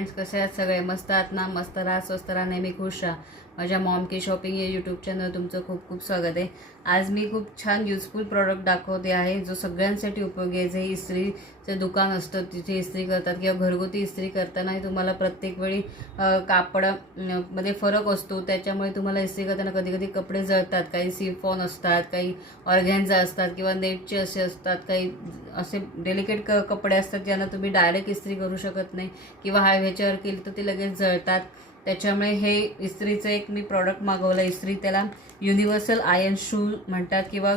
Friends, कसे आहात सगळे? मस्त आहात ना? मस्त राहा, स्वस्त राहा, नेहमी खुश राहा. माझ्या मॉम की शॉपिंग या यूट्यूब चॅनल तुमचं खूप खूप स्वागत आहे. आज मी खूप छान युजफुल प्रॉडक्ट दाखवते आहे जो सगळ्यांसाठी उपयोगी आहे. जे इस्त्रीचे दुकान असतं तिथे इस्त्री करतात किंवा घरगुती इस्त्री करतानाही तुम्हाला प्रत्येक वेळी कापड मध्ये फरक असतो. त्याच्यामुळे तुम्हाला इस्त्री करताना कधी कधी कपडे जळतात. काही सिफॉन असतात, काही ऑर्गॅन्झा असतात किंवा नेटचे असे असतात. काही असे डेलिकेट कपडे असतात ज्यांना तुम्ही डायरेक्ट इस्त्री करू शकत नाही किंवा ह्याच्यावर केली तर ती लगेच जळतात. त्याच्यामुळे हे इस्त्रीचं एक मी प्रॉडक्ट मागवलं. इस्त्री त्याला युनिव्हर्सल आयर्न शू म्हणतात किंवा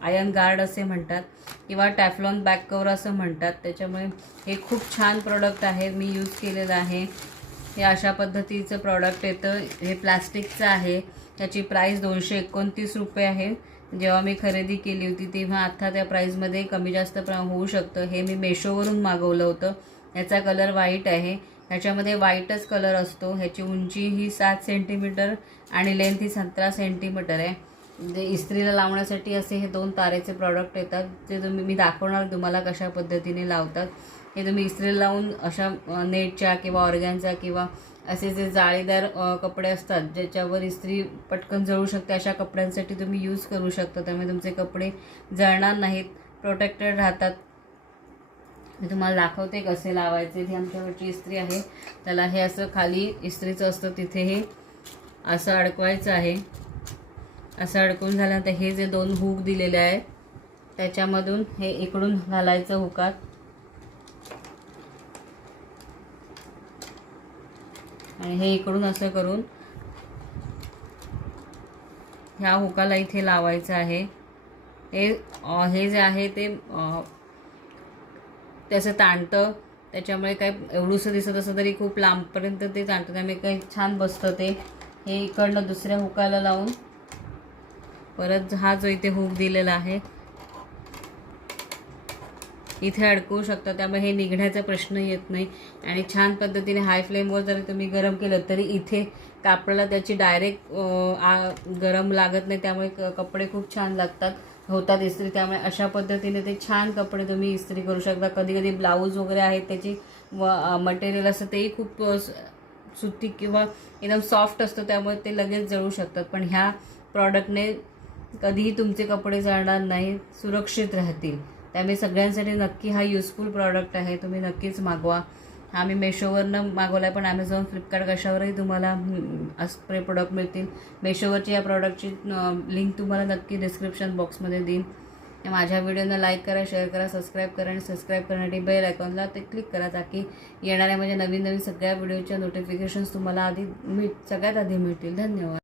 आयर्न गार्ड असे म्हणतात किंवा टॅफ्लॉन बॅक कवर असं म्हणतात. त्याच्यामुळे हे खूप छान प्रॉडक्ट आहे. मी यूज केलेलं आहे. हे अशा पद्धतीचं प्रॉडक्ट येतं. हे प्लास्टिकचं आहे. त्याची प्राईस 229 रुपये आहे. जेव्हा मी खरेदी केली होती तेव्हा आता त्या प्राईजमध्ये कमी जास्त होऊ शकतं. हे मी मेशोवरून मागवलं होतं. याचा कलर व्हाईट आहे. ह्याच्यामध्ये व्हाईटच कलर असतो. ह्याची उंची ही 7 सेंटीमीटर आणि लेंथ ही 17 सेंटीमीटर आहे. जे इस्त्रीला लावण्यासाठी असे हे 2 तारेचे प्रॉडक्ट येतात. जे मी दाखवणार तुम्हाला कशा पद्धतीने लावतात. हे तुम्ही इस्त्रीला लावून अशा नेटच्या किंवा ऑर्गॅनचा किंवा असे जे जाळीदार कपडे असतात ज्याच्यावर इस्त्री पटकन जळू शकते अशा कपड्यांसाठी तुम्ही यूज करू शकता. त्यामुळे तुमचे कपडे जळणार नाहीत, प्रोटेक्टेड राहतात. मी तुम्हाला दाखवते कसे लावायचे. ही आमच्याकडची इस्त्री आहे. त्याला हे असं खाली इस्त्रीचं असतं तिथे हे असं अडकवायचं आहे. असं अडकून झाल्यानंतर हे जे 2 हुक दिलेले आहेत त्याच्यामधून हे इकडून घालायचं हुकात. आणि हे इकडून असं करून ह्या हुकाला इथे लावायचं आहे. हे जे आहे ते त्याचं ताणतं. त्याच्यामुळे काय एवढंसं दिसत असं तरी खूप लांबपर्यंत ते ताणतं. त्यामुळे काही छान बसतं ते. हे इकडनं दुसऱ्या हुकाला लावून परत हा जो इथे हुक दिलेला आहे इथे अडकवू शकता. त्यामुळे हे निघण्याचा प्रश्न येत नाही. आणि छान पद्धतीने हाय फ्लेमवर जरी तुम्ही गरम केलं तरी इथे कापडाला त्याची डायरेक्ट गरम लागत नाही. त्यामुळे कपडे खूप छान लागतात होतात इस्त्री. त्यामुळे अशा पद्धतीने ते छान कपडे तुम्ही इस्त्री करू शकता. कधी कधी ब्लाऊज वगैरे आहेत त्याची मटेरियल असतं तेही खूप सुती किंवा एकदम सॉफ्ट असतं. त्यामुळे ते लगेच जळू शकतात. पण ह्या प्रॉडक्टने कधीही तुमचे कपडे जळणार नाही, सुरक्षित राहतील. त्यामुळे सगळ्यांसाठी नक्की हा युजफुल प्रॉडक्ट आहे. तुम्ही नक्कीच मागवा. हा मी मेशोवरनं मागवला आहे, पण ॲमेझॉन, फ्लिपकार्ट कशावरही तुम्हाला असं प्रॉडक्ट मिळतील. मेशोवरची या प्रॉडक्टची लिंक तुम्हाला नक्की डिस्क्रिप्शन बॉक्समध्ये देईन. माझ्या व्हिडिओना लाईक करा, शेअर करा, सबस्क्राईब करा आणि सबस्क्राईब करण्यासाठी बेल आयकॉनला ते क्लिक करा ताकी येणाऱ्या म्हणजे नवीन नवीन सगळ्या व्हिडिओच्या नोटिफिकेशन्स तुम्हाला सगळ्यात आधी मिळतील. धन्यवाद.